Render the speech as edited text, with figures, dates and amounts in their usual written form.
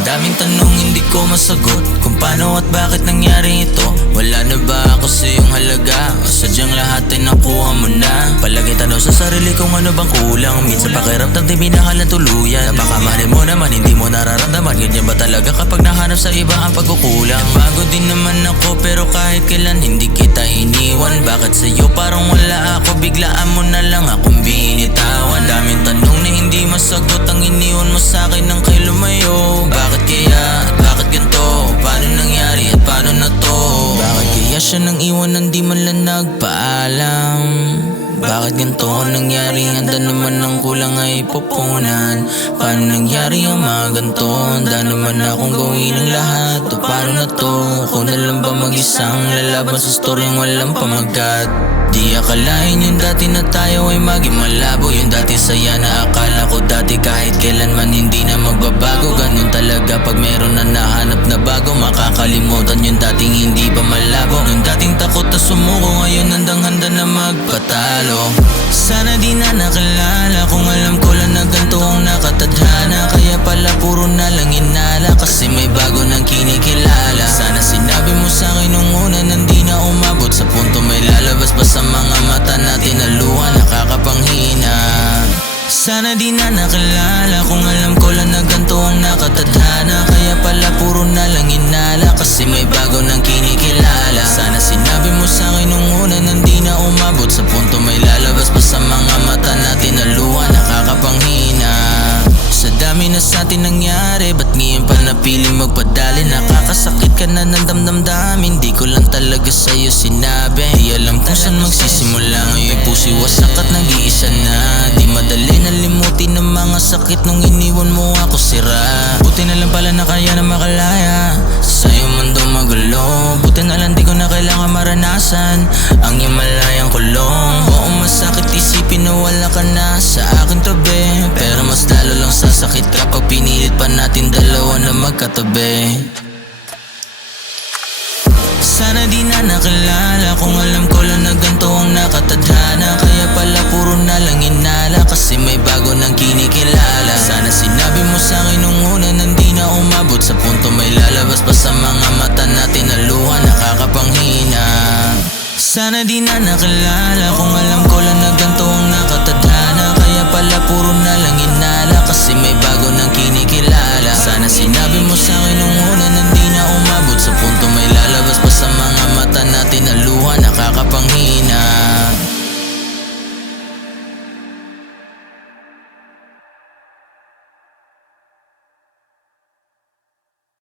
Daming tanong hindi ko masagot, kung paano at bakit nangyari ito. Wala na ba ako sa iyong halaga, o sadyang lahat ay nakuha mo na? Palagi tanong sa sarili kung ano bang kulang. Minsan pakiramdam di minahal na tuluyan. Napakamahalin mo naman, hindi mo nararamdaman. Ganyan ba talaga kapag nahanap sa iba ang pagkukulang? Bago din naman ako pero kahit kailan hindi kita iniwan. Bakit sa'yo parang wala ako, biglaan mo na lang akong binitawan. Daming tanong na hindi masagot ang iniwan mo sa'kin nang kay lumayo. Bakit kaya at bakit ganito? Paano nangyari at paano na to? Bakit kaya siya nang iwanan di man lang nagpaalam? Bakit ganito ang nangyari? Handa naman ang kulang ay pupunan. Paano nangyari ang mga ganito? Handa naman akong gawin ang lahat. O paano na to? Ako na lang ba mag-isang lalaban sa storyang walang pamagat? Di akalain yung dati na tayo ay maging malabo. Yung dati saya na akala ko dati kahit kailanman hindi na magbabago. Ganun talaga pag meron na nahanap na bago. Makakalimutan yung dating hindi pa malabo. Nung dating takot na sumuko, ngayon handang handa na magpatalo. Sana di na nakilala kung alam ko lang na ganito ang nakatadhana. Kaya pala puro na lang inala kasi may bago nang kinikilala. Sana sinabi mo sa'kin nung una nang di na umabot sa punto may lalabas pa sa mga mata natin na luha nakakapanghina. Sana di na nakilala kung alam ko lang na ganito ang nakatadhana. Kaya pala puro na lang inala kasi may bago nang kinikilala. Sana sinabi mo sa'kin nung una nang di na umabot sa punto may lalabas pa sa mga mata natin na luha nakakapanghina. Sa dami na sa'tin nangyari, ba't ngayon pa napiling magpadali? Nakakasakit ka na ng damdamin, di ko lang talaga sa'yo sinabi. Di alam kung saan magsisimula, ngayon puso'y wasak at nag-iisa na. Di madali nalimutin ang mga sakit nung iniwan mo ako sira. Buti na lang pala na kaya na makalaya sa iyong mundo magulo. Buti na lang di ko na kailangan maranasan ang iyong malayang kulong. Oo, masakit isipin na wala ka na sa aking tabi, pero mas lalo lang sasakit kapag pinilit pa natin dalawa na magkatabi. Sana di na nakilala kung alam ko